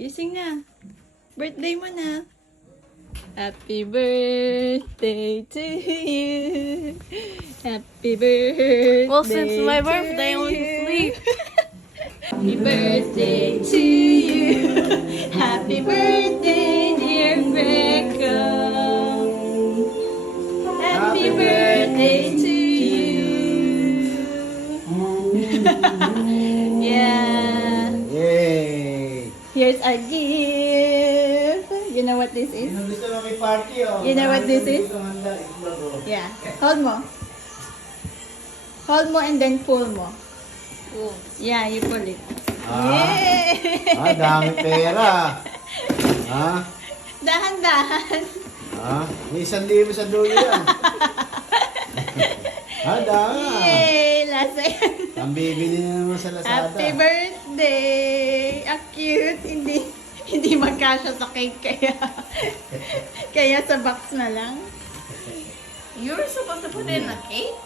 Gising na. Birthday mo na. Happy birthday to you. Happy birthday. Well, since my to birthday, I went to you. sleep. Happy birthday to you. Happy birthday, dear Rebecca. Happy birthday to you. Yeah. Yay! Here's our gift. You know what this is? Gusto mo may party, oh. You know what this is? Handa, itlog, oh. Yeah. Hold mo. Hold mo and then pull mo. Oh. Yeah, you pull it. Ah. Yay! Dami pera. Ha? Dahan-dahan. May 1,000 sa dulo yan. Dami. Yay! Lasa yan. Ang bibili na naman sa Lazada. Happy birthday! Ah, cute. Hindi magkasya sa cake kaya kaya sa box na lang. You were supposed to put it in a cake?